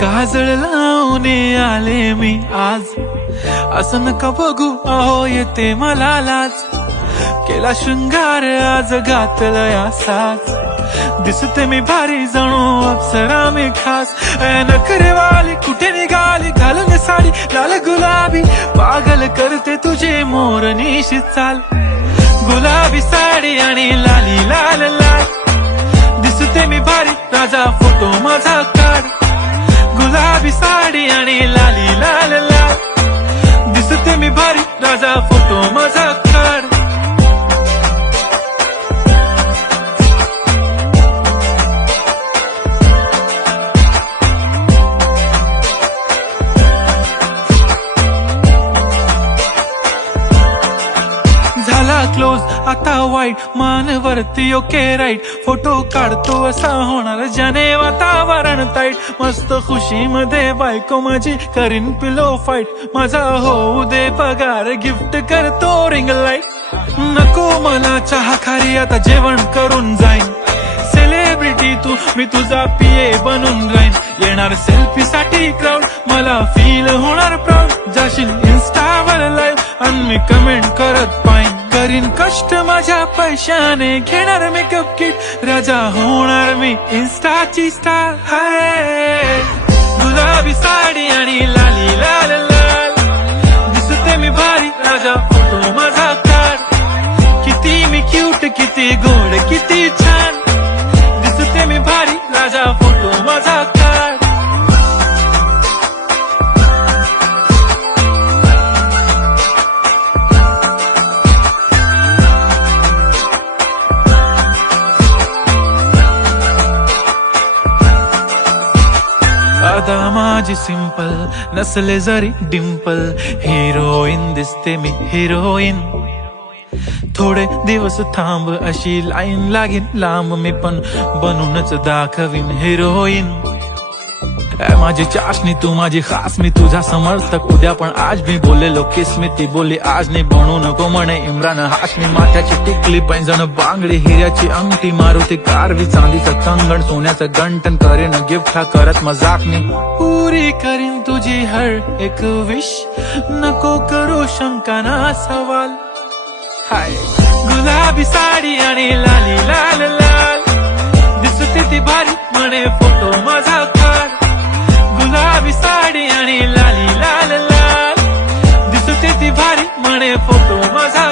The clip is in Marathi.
काजळ लावून आले मी आज, असं नका बघू अहो येते मला लाज. केला शृंगार आज घातलंय असाच, दिसते मी भारी जणू अप्सरा मी खास. नखरेवाली कुठे निघाली घालून साडी लाल गुलाबी, पागल करते तुझे मोरनीशी चाल. गुलाबी साडी आणि लाली लाल लाल, दिसते मी भारी राजा फोटो माझा काढ. गुलाबी साडी आणि लाली लाल लाल, दिसते मी भारी राजा फोटो माझा काढ. झाला क्लोज आता वाईट, मान वरती ओके राईट. फोटो काढतो असा होणार ज्याने वातावरण ताईट. मस्त खुशी मध्ये बायको माझी करीन पिलो फाईट. माझा होऊ दे पगार गिफ्ट करतो रिंग लाईट. नको मला चहा खारी आता जेवण करून जाईन. सेलिब्रिटी तू मी तुझा पिये बनून राहीन. येणार सेल्फी साठी क्राऊड मला फील होणार प्राऊड. जाशील इन्स्टावर लाईव्ह आणि मी कमेंट करत पाईन. करीन कष्ट माझ्या पैशाने घेणार मेकअप किट. राजा होणार मी इन्स्टाची स्टार. हाय गुलाबी साडी आणि लाली लाल लाल, दिसते मी भारी राजा फोटो माझा काढ. किती मी क्यूट किती गोड किती छान, दिसते मी भारी राजा फोटो माझा काढ. आता माझी सिंपल नसले जरी डिंपल, हिरोईन दिसते मी हिरोईन. थोडे दिवस थांब अशी लाईन लागेल लांब, मी पण बनूनच दाखवीन हिरोईन. माझी चाशनी तू माझी खास, मी तुझा समर्थक उद्या पण आज. मी बोललेलो किस मी ती बोलली आज नाही. बनू नको म्हणे इम्रान हाशमी. माथ्याची टिकली पैंजण बांगडी, हिऱ्याची अंगठी, मारुती कारवी, चांदीचं कंगण, सोन्याचं गंटन. करीन गिफ्ट हा करत मजाक मी. पुरी करीन तुझी हर एक विश, नको करू शंका ना सवाल. हाय गुलाबी साडी आणि लाली लाल लाल, दिसते ती भारी म्हणे फोटो माझा काढ. गुलाबी साडी आणि लाली लाल लाल, दिसते ती भारी म्हणे फोटो माझा.